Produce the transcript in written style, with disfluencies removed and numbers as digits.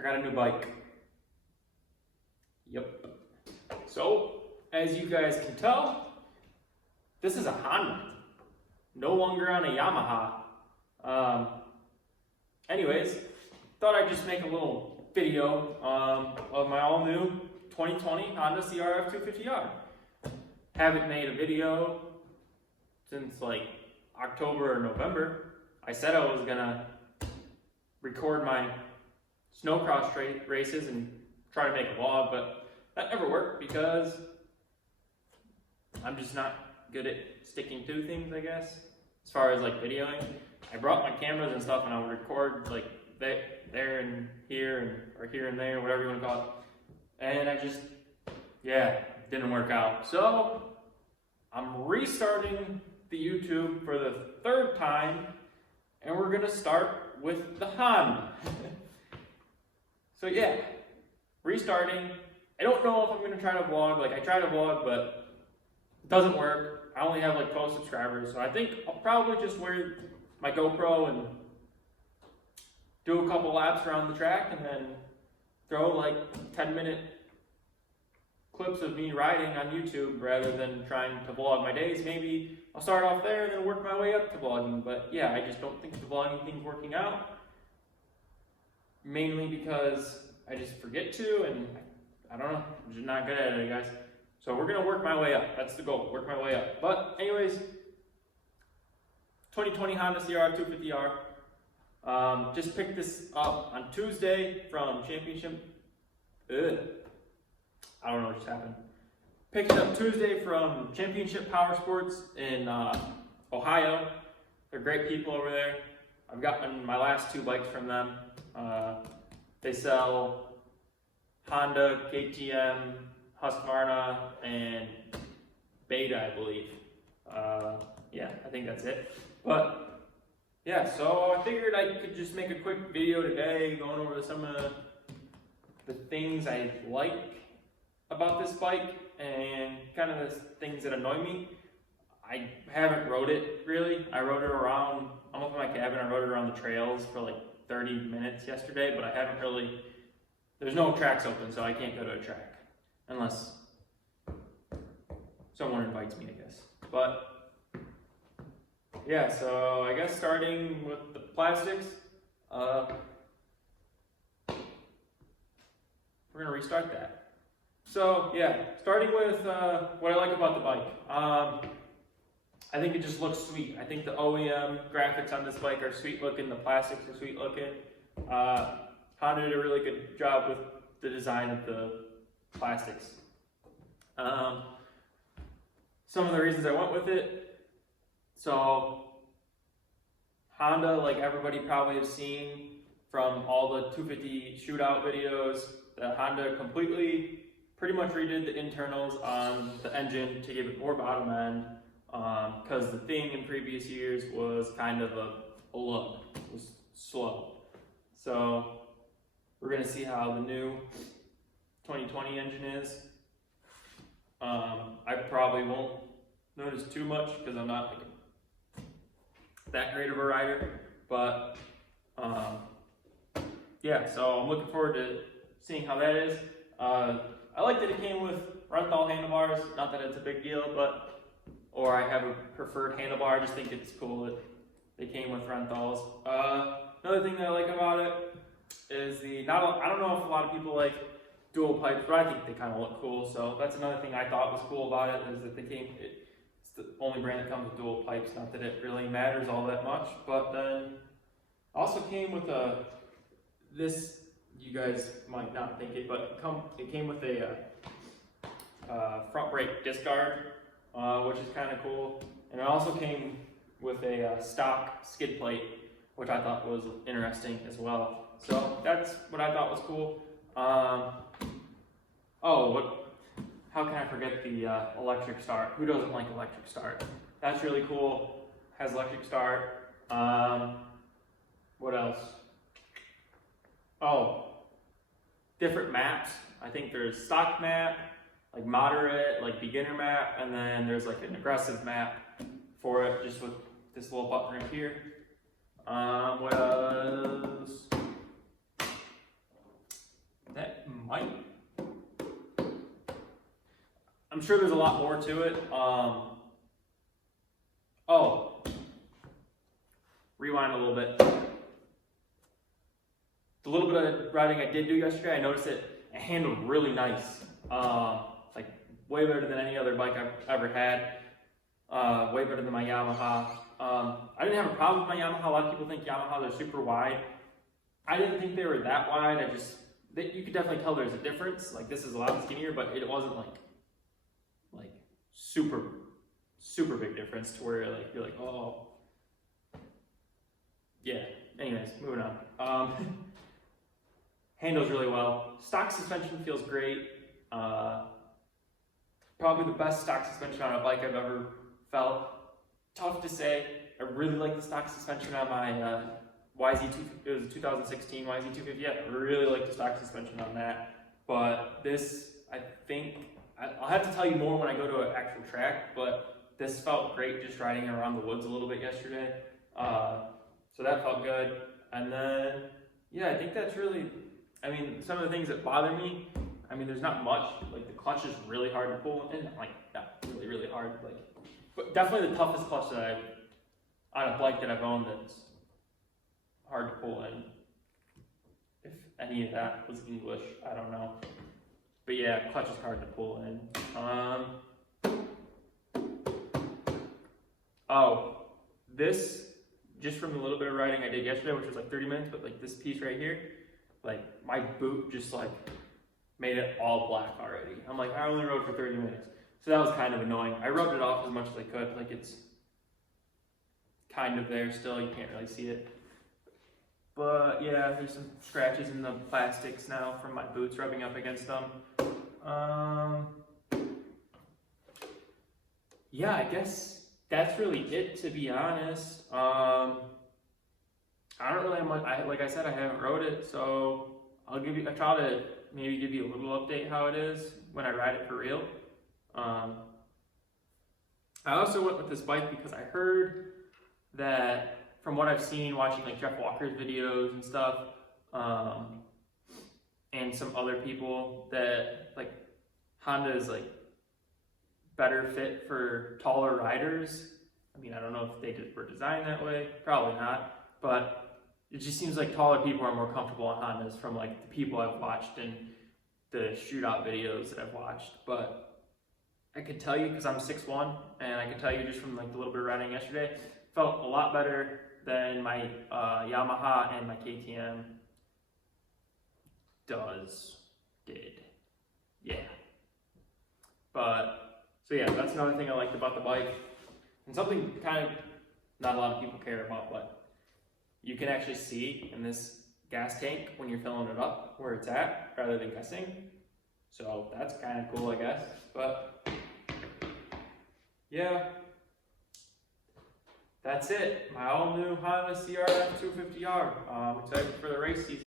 I got a new bike. Yep. So, as you guys can tell, this is a Honda. No longer on a Yamaha. Anyways, thought I'd just make a little video of my all new 2020 Honda CRF250R. Haven't made a video since like October or November. I said I was gonna record my snowcross races and try to make a vlog, but that never worked because I'm just not good at sticking to things, I guess, as far as like videoing. I brought my cameras and stuff and I would record like there and here, or here and there, whatever you want to call it. And I just, yeah, didn't work out. So I'm restarting the YouTube for the third time, and we're gonna start with the Honda. So yeah, restarting. I don't know if I'm gonna try to vlog. Like, I try to vlog, but it doesn't work. I only have like 12 subscribers, so I think I'll probably just wear my GoPro and do a couple laps around the track and then throw like 10-minute clips of me riding on YouTube rather than trying to vlog my days. Maybe I'll start off there and then work my way up to vlogging. But yeah, I just don't think the vlogging thing's working out. Mainly because I just forget to, and I don't know, I'm just not good at it, guys. So we're gonna work my way up. That's the goal, work my way up. But anyways, 2020 Honda CRF250R. Just picked this up on Tuesday from Championship. I don't know what just happened. Picked it up Tuesday from Championship Power Sports in Ohio. They're great people over there. I've gotten my last two bikes from them. They sell Honda, KTM, Husqvarna, and Beta, I believe. Yeah, I think that's it. But yeah, so I figured I could just make a quick video today going over some of the things I like about this bike and kind of the things that annoy me. I haven't rode it really. I rode it around, I'm up in my cabin, I rode it around the trails for like 30 minutes yesterday, but I haven't really, there's no tracks open, so I can't go to a track unless someone invites me, I guess. But yeah, so I guess starting with the plastics, we're gonna restart that. So yeah, starting with what I like about the bike. I think it just looks sweet. I think the OEM graphics on this bike are sweet looking, the plastics are sweet looking. Honda did a really good job with the design of the plastics. Some of the reasons I went with it. So Honda, like everybody probably has seen from all the 250 shootout videos, the Honda completely pretty much redid the internals on the engine to give it more bottom end, because the thing in previous years was kind of a lug, it was slow. So we're gonna see how the new 2020 engine is. I probably won't notice too much because I'm not like that great of a rider, but yeah, so I'm looking forward to seeing how that is. I like that it came with Renthal handlebars, not that it's a big deal, but, or I have a preferred handlebar, I just think it's cool that they came with Renthals. Another thing that I like about it is I don't know if a lot of people like dual pipes, but I think they kind of look cool, so that's another thing I thought was cool about it, is that it's the only brand that comes with dual pipes, not that it really matters all that much, but then also came with this, you guys might not think it, but it came with a front brake disc guard, which is kind of cool, and it also came with a stock skid plate, which I thought was interesting as well. So that's what I thought was cool. How can I forget the electric start? Who doesn't like electric start? That's really cool. Has electric start. What else? Oh, different maps. I think there's stock map, like moderate, like beginner map, and then there's like an aggressive map for it, just with this little button right here. What else? might. I'm sure there's a lot more to it. Oh, rewind a little bit. The little bit of riding I did do yesterday, I noticed it handled really nice. Like way better than any other bike I've ever had. Way better than my Yamaha. I didn't have a problem with my Yamaha. A lot of people think Yamahas are super wide. I didn't think they were that wide. You could definitely tell there's a difference. Like this is a lot skinnier, but it wasn't like super big difference to where you're like, oh. Yeah, anyways, moving on. Handles really well. Stock suspension feels great. Probably the best stock suspension on a bike I've ever felt. Tough to say. I really like the stock suspension on my it was a 2016 YZ250. I really like the stock suspension on that. But this, I think, I'll have to tell you more when I go to an actual track, but this felt great just riding around the woods a little bit yesterday. So that felt good. And then, yeah, I think that's really, I mean, some of the things that bother me, I mean, there's not much. Like the clutch is really hard to pull in, like not really hard, but definitely the toughest clutch that on a bike that I've owned that's hard to pull in. If any of that was English, I don't know. But yeah, clutch is hard to pull in. Oh, this, just from the little bit of riding I did yesterday, which was like 30 minutes, but like this piece right here, like my boot just like made it all black already. I'm like, I only rode for 30 minutes. So that was kind of annoying. I rubbed it off as much as I could. Like it's kind of there still, you can't really see it. But yeah, there's some scratches in the plastics now from my boots rubbing up against them. Yeah, I guess that's really it, to be honest. I don't really have much, like I said, I haven't rode it, so I try to maybe give you a little update how it is when I ride it for real. I also went with this bike because I heard that, from what I've seen watching like Jeff Walker's videos and stuff, and some other people, that like Honda is like better fit for taller riders. I mean, I don't know if they were designed that way, probably not, but it just seems like taller people are more comfortable on Hondas from like the people I've watched and the shootout videos that I've watched. But I could tell you, because I'm 6'1", and I can tell you just from like the little bit of riding yesterday, felt a lot better than my Yamaha and my KTM did. Yeah. But, so yeah, that's another thing I liked about the bike. And something kind of not a lot of people care about, but you can actually see in this gas tank when you're filling it up where it's at, rather than guessing. So that's kind of cool, I guess. But yeah, that's it. My all new Honda CRF250R. I'm excited for the race season.